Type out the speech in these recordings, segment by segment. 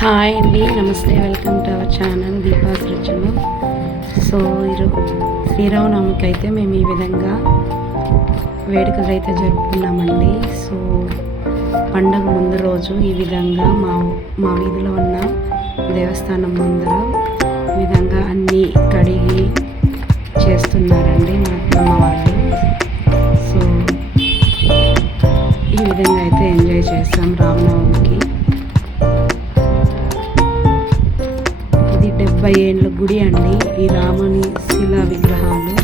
Hi అండి నమస్తే welcome to our channel Deepa's రుచులు. సో ఈరో శ్రీరామనవమికి అయితే మేము ఈ విధంగా వేడుకలు అయితే జరుపుకున్నామండి. సో పండగ ముందు రోజు ఈ విధంగా మా మా వీధిలో ఉన్న దేవస్థానం ముందర ఈ విధంగా అన్నీ కడిగి చేస్తున్నారండి మా అత్తమ్మ వాళ్ళు సో ఈ విధంగా అయితే ఎంజాయ్ చేస్తాం రామనవమి. డెబ్బై ఏళ్ళ గుడి అండి. ఈ రాముని శిలా విగ్రహాలు.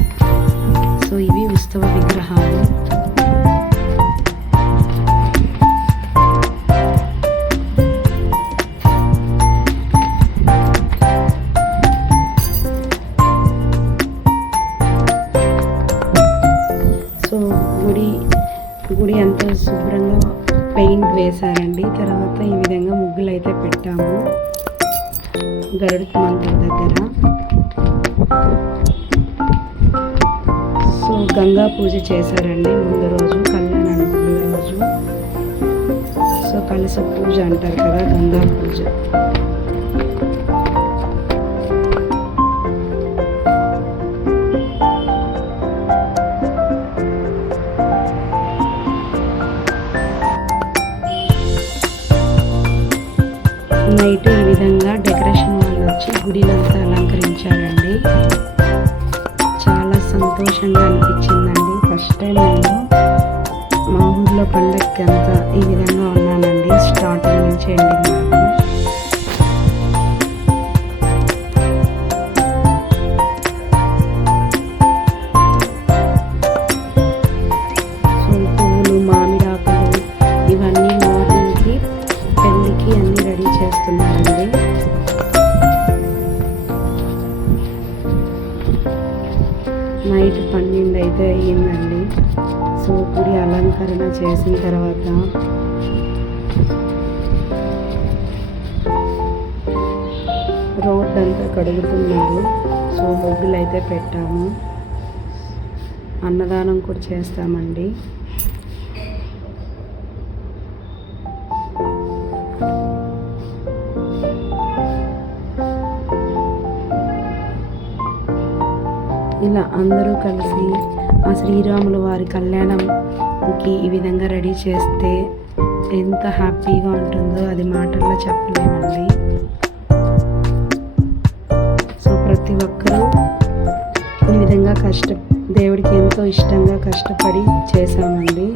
సో ఇవి ఉత్సవ విగ్రహాలు. గరుడు మంత్ర దగ్గర. సో గంగా పూజ చేశారండి ముందు రోజు కళ్యాణానికి రోజు. సో కలస పూజ అంటారు కదా గంగా పూజ. నైట్ ఈ విధంగా డెకరేషన్ వాళ్ళు గుడినంతా అలంకరించారండి. చాలా సంతోషంగా అనిపించిందండి. ఫస్ట్ టైం నేను మా ఊర్లో పండగకి అంతా ఈ విధంగా నైట్ పన్నెండు అయితే అయ్యిందండి. సో గుడి అలంకరణ చేసిన తర్వాత రోడ్ అంతా కడుగుతున్నారు. సో ముగ్గులు అయితే పెట్టాము. అన్నదానం కూడా చేస్తామండి. ఇలా అందరూ కలిసి ఆ శ్రీరాములు వారి కళ్యాణంకి ఈ విధంగా రెడీ చేస్తే ఎంత హ్యాపీగా ఉంటుందో అది మాటల్లో చెప్పలేమండి. సో ప్రతి ఒక్కరూ ఈ విధంగా కష్ట దేవుడికి ఎంతో ఇష్టంగా కష్టపడి చేశామండి.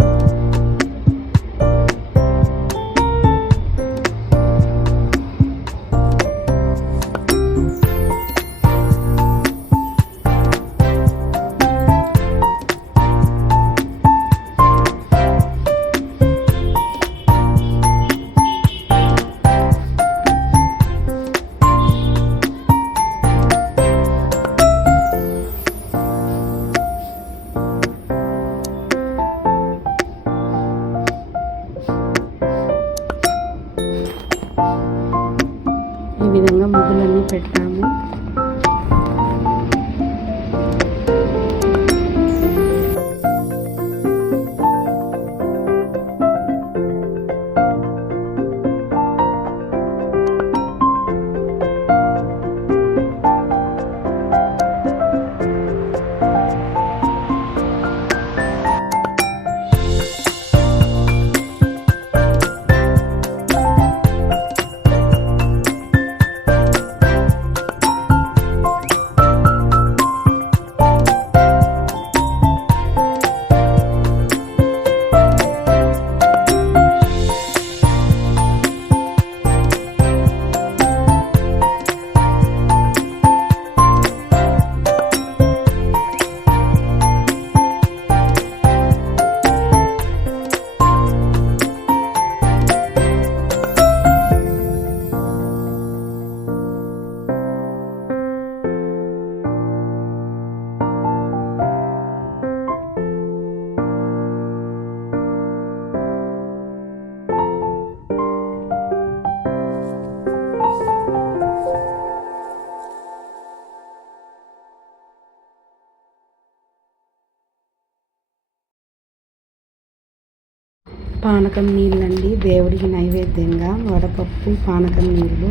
పానకం నీళ్ళండి. దేవుడికి నైవేద్యంగా వడపప్పు పానకం నీళ్ళు.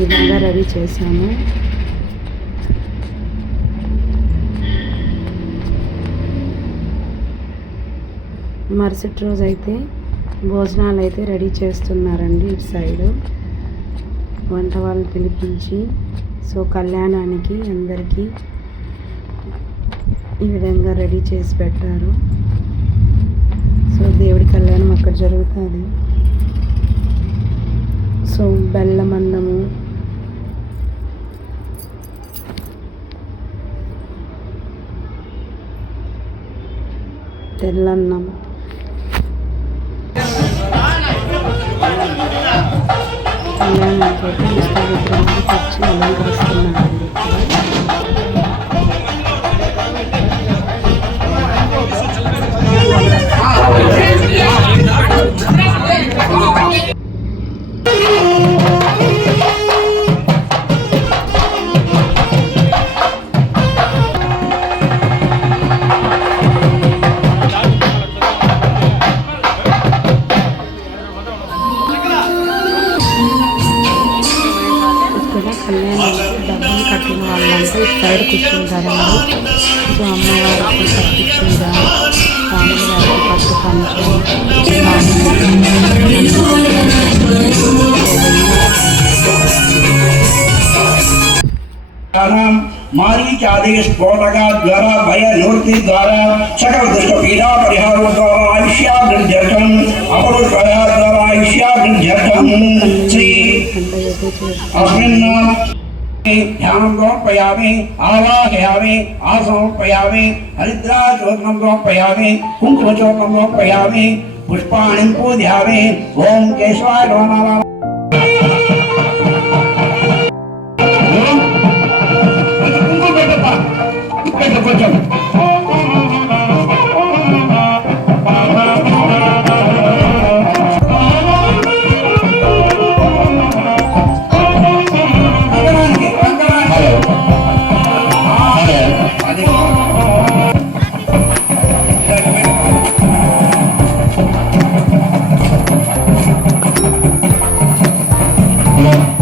ఈ విధంగా రెడీ చేశాము మరుసటి రోజు అయితే భోజనాలు అయితే రెడీ చేస్తున్నారండి ఇటు సైడు. వంట వాళ్ళని పిలిపించి సో కళ్యాణానికి అందరికీ ఈ విధంగా రెడీ చేసి పెట్టారు. దేవుడి కళ్యాణం అక్కడ జరుగుతుంది. సో బెల్లం అన్నము. తెల్లన్నం కళ్యాణానికి అయితే ఇష్ట విగ్రహాలు వాళ్ళంతా ఇటు సైడ్ కూర్చుంటారండి సో అమ్మవారికి పట్టు చీర స్వామి వారికి పట్టు मारीचादि स्फोटका द्वारा भय निवृत्ति द्वारा सकल दुष्ट पीड़ा परिहार द्वारा आयुष्याभ्यर्थम अपरुषया द्वारा आयुष्याभ्यर्थम श्री अस्मिन् چو پیاوی پشپا دیا Lord.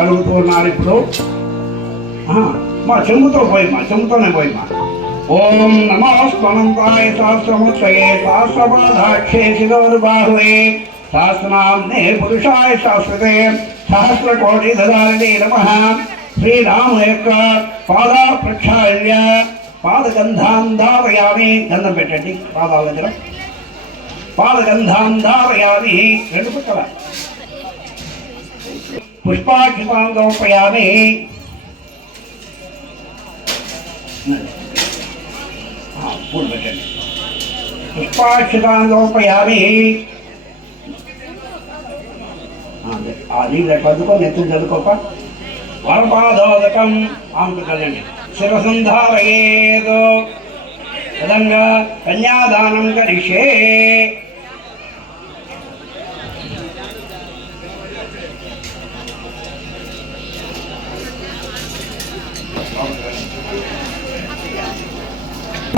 కలుగుతూ ఉన్నారు ఇప్పుడు మా చెంగుతో పోయి మా చెంగుతోనే పోయి మా ఓం నమస్వనంతాయ సహస్రముచ్చయే సహస్రపాదాక్షే శిరోర్బాహువే సహస్రనామ్నే పురుషాయ శాశ్వతే. సహస్ర కోటి దదారిణే నమ. శ్రీరాము యొక్క పాద ప్రక్షాళ్య పాదగంధాంధారయామి గంధం పెట్టండి పాదాల దగ్గర. పాదగంధాంధారయామి రెండు పక్కల. పుష్పాక్షితాం సమర్పయామి ఆ, పుష్పాక్షితాం సమర్పయామి ఆ, చదువుకో నెత్తులు చదువుకోక వరపాదోదకం. ఆమెకు కదండి శిరసంధారయేదో. విధంగా కన్యాదానం కరిషే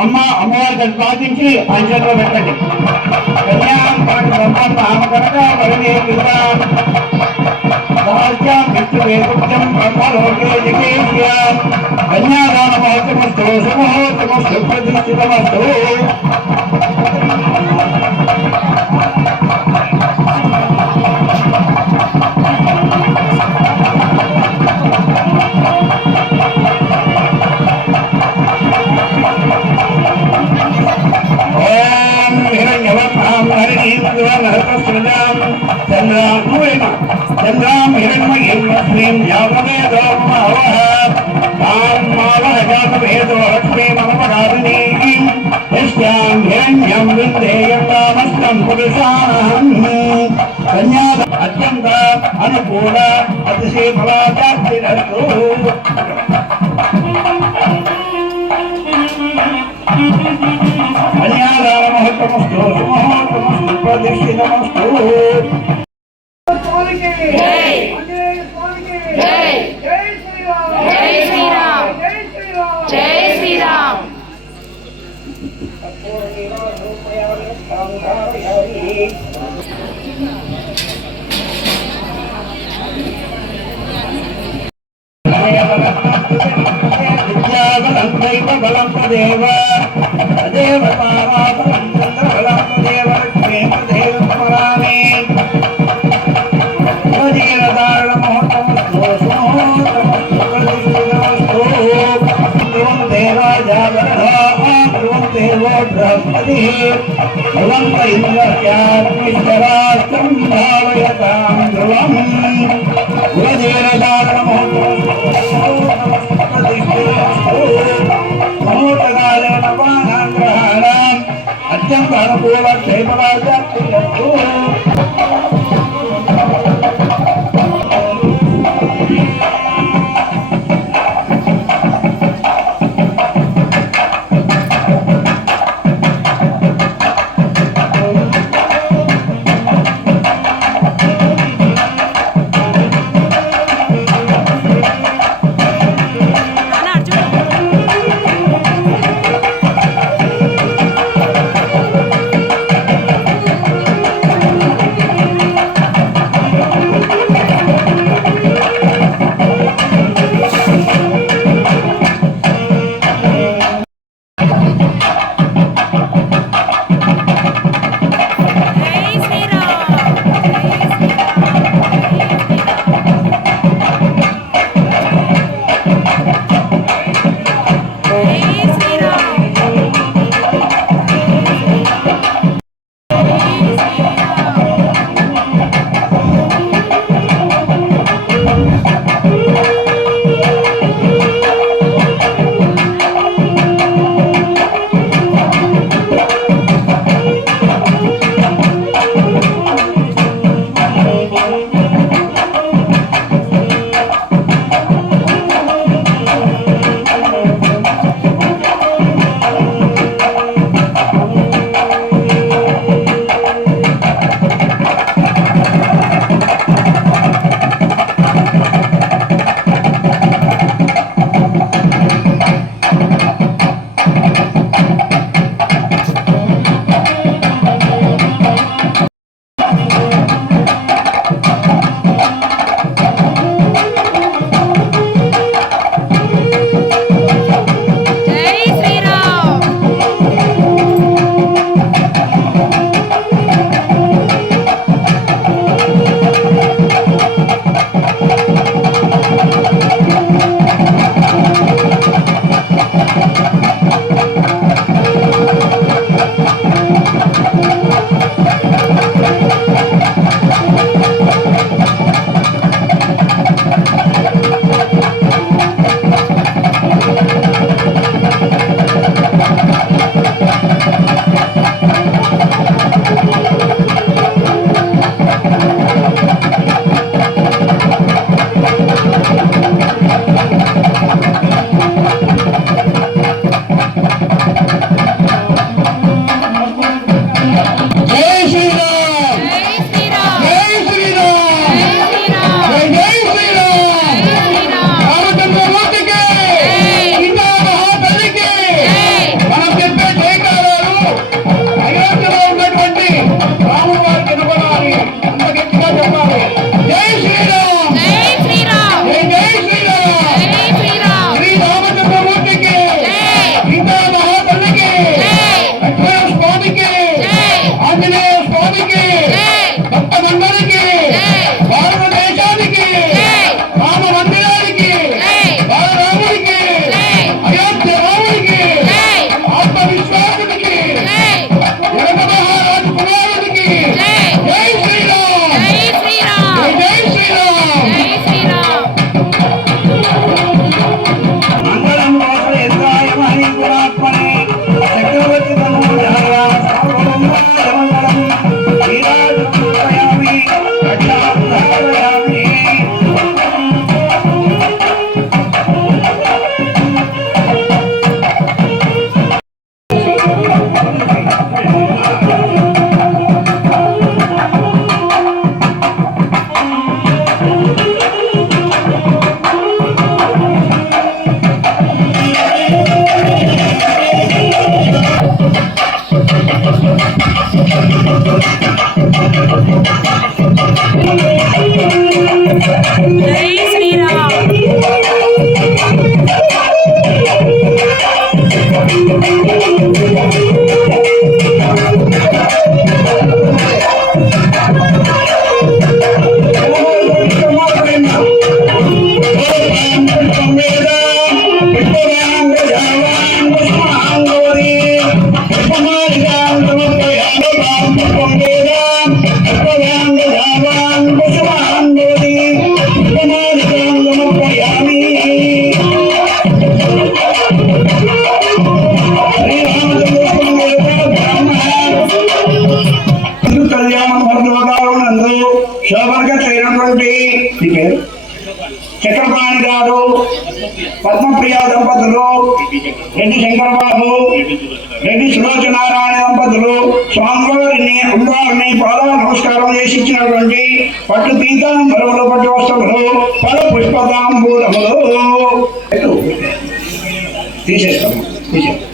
అమ్మ అమ్మవారి ప్రార్థించి పంచంలో పెట్టండి. కన్యాం పాటి బ్రహ్మ కనుక వరణే వివరాం రాజ్యాం ప్రతిష్ఠితమస్తు. కన్యాదానమహత్వమస్తు సుమహోత్తమస్తు ప్రతిష్ఠితమస్తు. జై బృహస్పతి భవంత போவாங்க Thank you. చక్రపాణి గారు పద్మప్రియ దంపతులు రెడ్డి శంకరబాబు రెడ్డి సులోచనారాయణ దంపతులు స్వామివారిని అమ్మవారిని పాదాల నమస్కారం చేసి ఇచ్చినటువంటి పట్టు పీతాంబరములు పట్టు వస్త్రములు పలు పుష్పతాంబూలములు. తీసేస్తాము తీసేస్తాం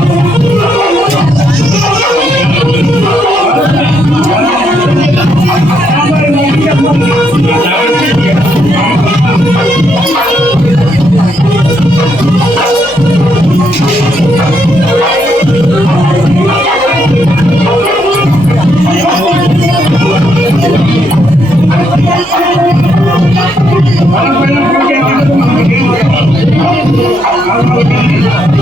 I'm gonna be